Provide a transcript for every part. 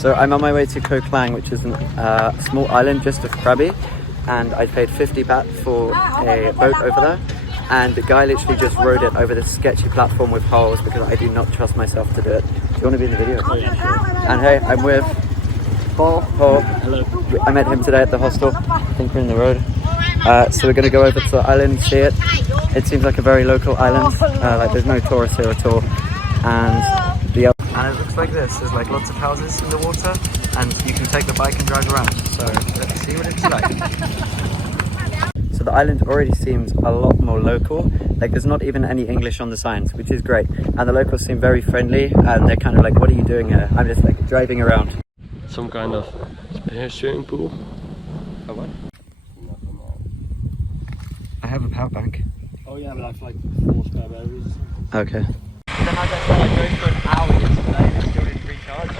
So I'm on my way to Ko Klang, which is a small island just of Krabi, and I paid 50 baht for a boat over there, and the guy literally just rode it over this sketchy platform with holes because I do not trust myself to do it. Do you want to be in the video? Oh, yeah, sure. And hey, I'm with Paul. Hello. I met him today at the hostel. I think we're in the road. So we're going to go over to the island, see it. It seems like a very local island, like there's no tourists here at all. And it looks like this. There's like lots of houses in the water, and you can take the bike and drive around. So let's see what it's like. So the island already seems a lot more local. Like there's not even any English on the signs, which is great. And the locals seem very friendly, and they're kind of like, what are you doing here? I'm just like driving around. Some kind of swimming pool. A what? I have a power bank. Oh yeah, but that's like 4 spare batteries. Okay. Then I just like going for an hour yesterday and still didn't recharge.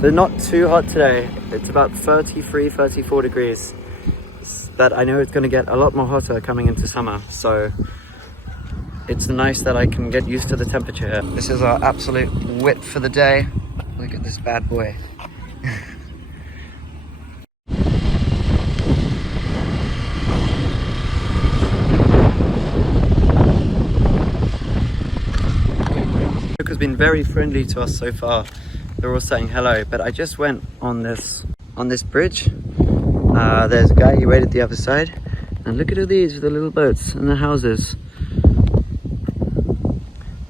They're not too hot today. It's about 33, 34 degrees. But I know it's going to get a lot more hotter coming into summer. So it's nice that I can get used to the temperature here. This is our absolute whip for the day. Look at this bad boy. Luke has been very friendly to us so far. They're all saying hello, but I just went on this bridge. There's a guy, he waited the other side, and look at all these with the little boats and the houses.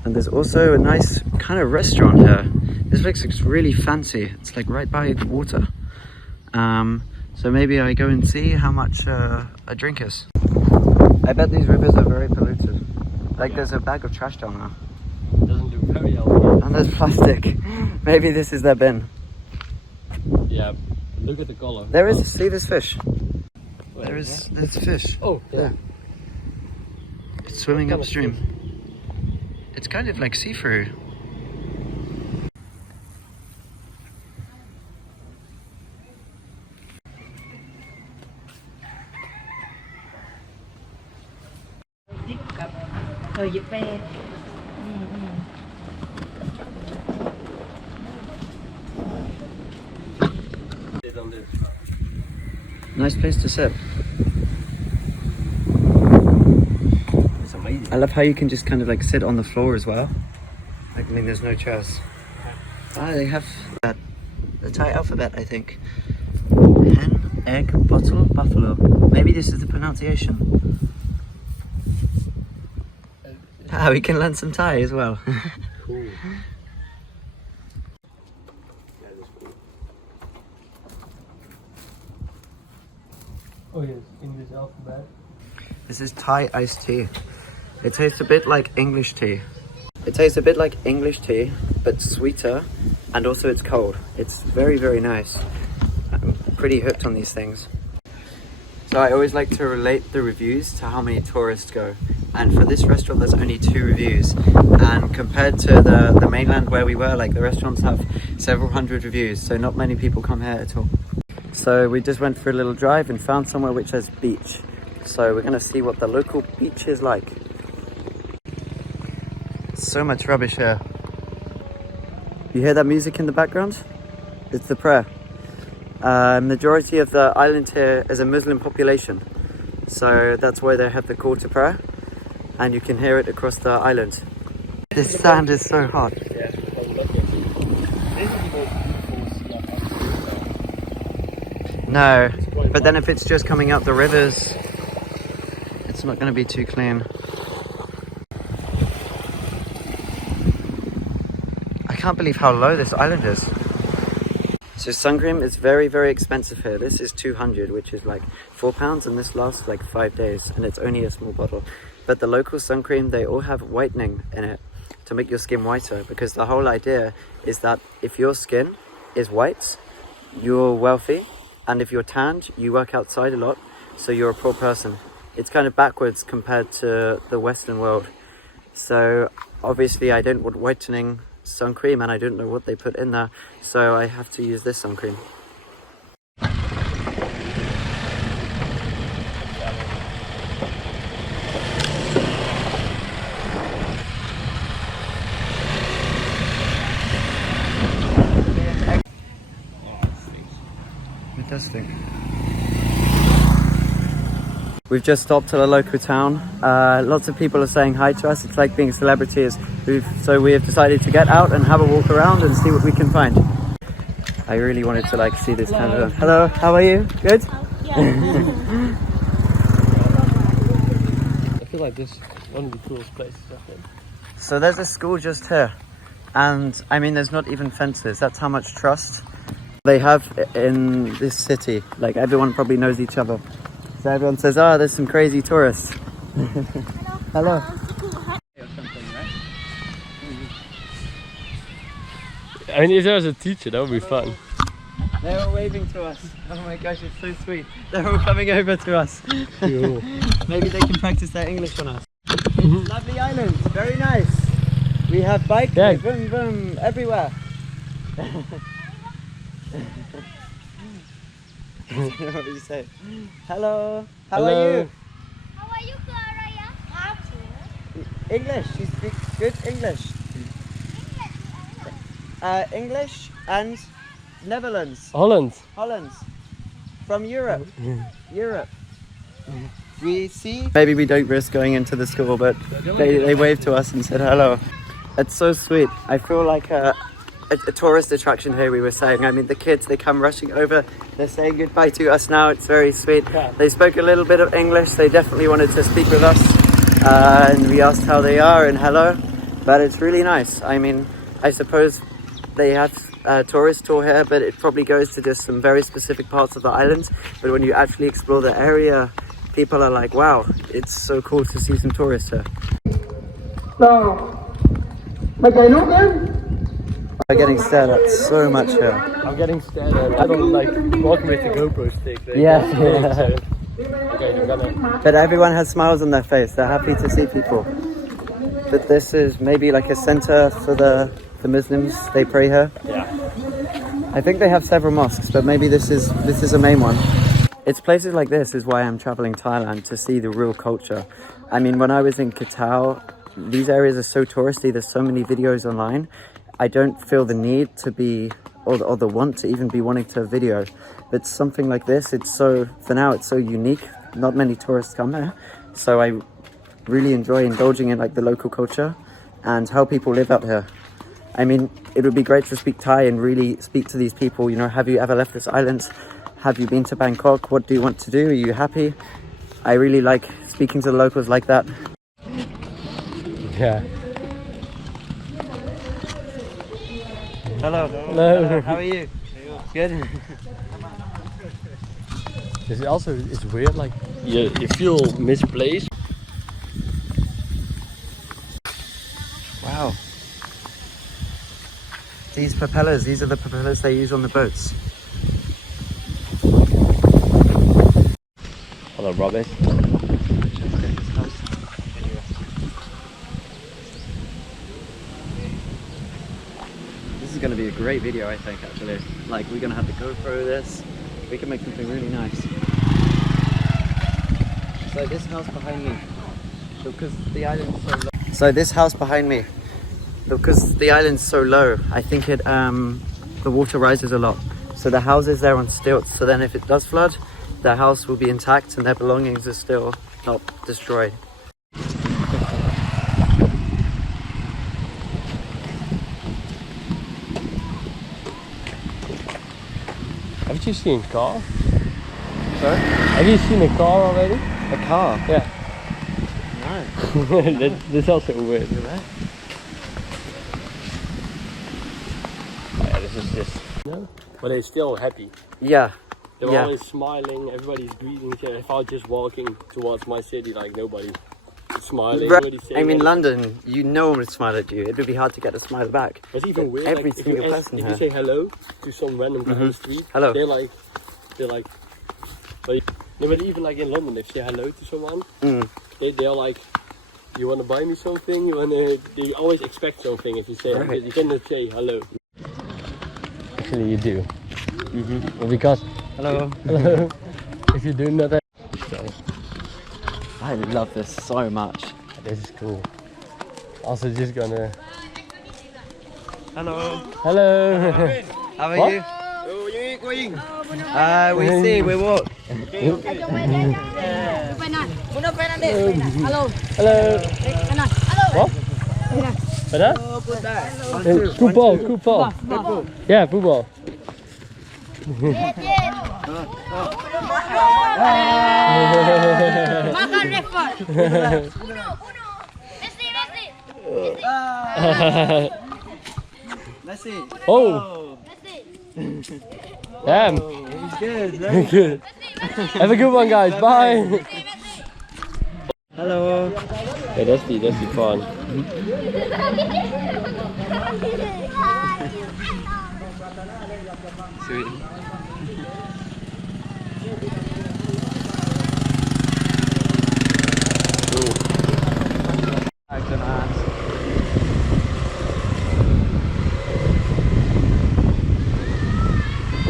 And there's also a nice kind of restaurant here. This looks really fancy. It's like right by the water. So maybe I go and see how much a drink is. I bet these rivers are very polluted. Like there's a bag of trash down there. Doesn't look very healthy. And there's plastic. Maybe this is their bin. Yeah, look at the color. There is, see this fish? Wait, There's fish. Oh, yeah. It's swimming upstream. It's kind of like see-through. Nice place to sit. It's amazing. I love how you can just kind of like sit on the floor as well. Like, I mean, there's no chairs. Ah, they have the Thai alphabet, I think. Hen, egg, bottle, buffalo. Maybe this is the pronunciation. Ah, we can learn some Thai as well. Cool. Oh yes, English alphabet. This is Thai iced tea. It tastes a bit like English tea. It tastes a bit like English tea, but sweeter, and also it's cold. It's very, very nice. I'm pretty hooked on these things. So I always like to relate the reviews to how many tourists go. And for this restaurant, there's only 2 reviews. And compared to the mainland where we were, like the restaurants have several hundred reviews. So not many people come here at all. So we just went for a little drive and found somewhere which has beach. So we're gonna see what the local beach is like. So much rubbish here. You hear that music in the background? It's the prayer. Majority of the island here is a Muslim population. So that's why they have the call to prayer. And you can hear it across the island. This sand is so hot. No, but then if it's just coming out the rivers, it's not going to be too clean. I can't believe how low this island is. So sun cream is very, very expensive here. This is 200, which is like £4, and this lasts like 5 days, and it's only a small bottle. But the local sun cream, they all have whitening in it to make your skin whiter, because the whole idea is that if your skin is white, you're wealthy. And if you're tanned, you work outside a lot, so you're a poor person. it's kind of backwards compared to the Western world. So obviously I don't want whitening sun cream and I don't know what they put in there, so I have to use this sun cream. It does stink. We've just stopped at a local town. Lots of people are saying hi to us. It's like being celebrities. So we have decided to get out and have a walk around and see what we can find. I really wanted to like see this kind of... Hello, how are you? Good? I feel like this is one of the coolest places, I think. So there's a school just here. And I mean, there's not even fences. That's how much trust they have in this city. Like everyone probably knows each other. So everyone says, oh, there's some crazy tourists. Hello. I mean, if there was a teacher, that would be fun. They're all waving to us. Oh my gosh, it's so sweet. They're all coming over to us. Cool. Maybe they can practice their English on us. Lovely island, very nice. We have bikes, boom, boom, everywhere. What do you say? Hello. How are you? How are you, Clara? English. She speaks good English. English and Netherlands. Holland. Holland. From Europe. Europe. We see. Maybe we don't risk going into the school, but they waved to us and said hello. It's so sweet. I feel like a tourist attraction here, we were saying. I mean, the kids, they come rushing over. They're saying goodbye to us now. It's very sweet. Yeah. They spoke a little bit of English. They definitely wanted to speak with us. And we asked how they are and hello. But it's really nice. I mean, I suppose they have a tourist tour here, but it probably goes to just some very specific parts of the island. But when you actually explore the area, people are like, wow, it's so cool to see some tourists here. I'm getting stared at so much here. I'm getting stared at. I don't like walking with the GoPro stick. Yeah. Okay, I'm gonna... But everyone has smiles on their face. They're happy to see people. But this is maybe like a center for the Muslims. They pray here. Yeah. I think they have several mosques, but maybe this is a main one. It's places like this is why I'm traveling Thailand, to see the real culture. I mean, when I was in Koh, these areas are so touristy. There's so many videos online. I don't feel the need to be, or the want to even be wanting to video. But something like this, for now, it's so unique. Not many tourists come here. So I really enjoy indulging in like the local culture and how people live out here. I mean, it would be great to speak Thai and really speak to these people. You know, have you ever left this island? Have you been to Bangkok? What do you want to do? Are you happy? I really like speaking to the locals like that. Yeah. Hello. Hello. How are you? Good. It's weird, like you feel misplaced. Wow. These propellers, these are the propellers they use on the boats. Hello, rubbish. This is going to be a great video, I think, actually. Like, we're going to have the GoPro this. We can make something really nice. So this house behind me, because the island's so low. So this house behind me, because the island's so low, I think the water rises a lot. So the house is there on stilts. So then if it does flood, the house will be intact and their belongings are still not destroyed. Have you seen a car? Sorry? Have you seen a car already? A car? Yeah. No. That's also weird. You're right. Oh, yeah, this is just... No? But they're still happy. Yeah. They're always smiling, everybody's greeting each other. If I was just walking towards my city, like nobody is smiling, Right. nobody's saying I mean, anything. London, no one would smile at you. It would be hard to get a smile back. It's even But weird, every like, single if person you here. say hello to some random guy on the street, Hello. they're like, but No, but even like in London, if you say hello to someone, they're like, you want to buy me something? They always expect something if you say Right. you cannot say hello. Actually, you do. Because Hello. hello. If you do not, I love this so much. this is cool. Also, just gonna. Hello. Hello. How are What? you? We see, we walk. Hello. What? Better? Voetbal. Yeah, voetbal. Makan level. Let's see. Oh, damn. He's good. Very good. Have a good one, guys. Bye. Hello. Yeah, that's the fun. Sweet.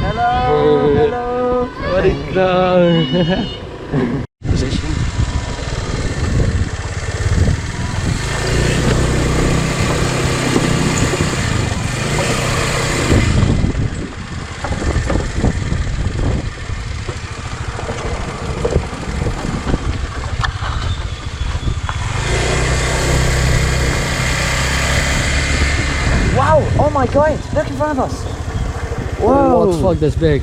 Hello. What is Position. Wow! Oh my god! Look in front of us! Whoa! What the fuck? That's big.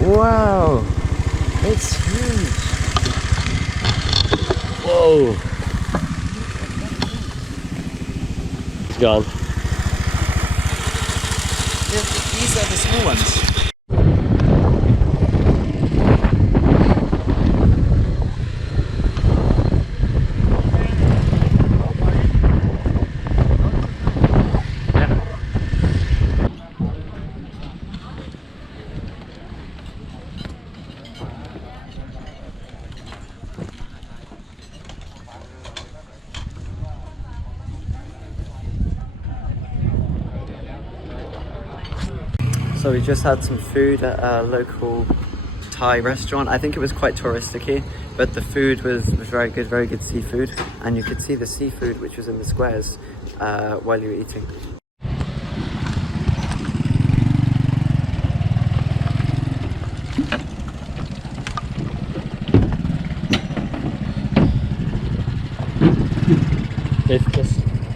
Wow! It's huge! Whoa. It's gone. These are the small ones. So we just had some food at a local Thai restaurant. I think it was quite touristic-y, but the food was very good seafood. And you could see the seafood which was in the squares while you were eating.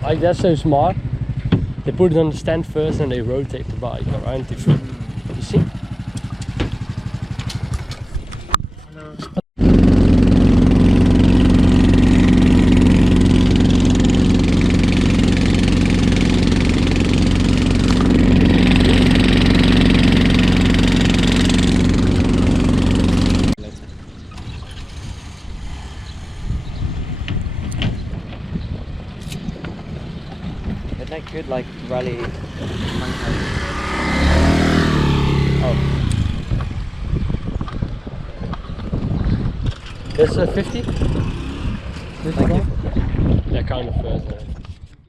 Like that's so smart. They put it on the stand first and they rotate the bike around the foot. You see? Isn't that good, like, rally? Oh. That's 50? Thank you. Yeah, kind of first.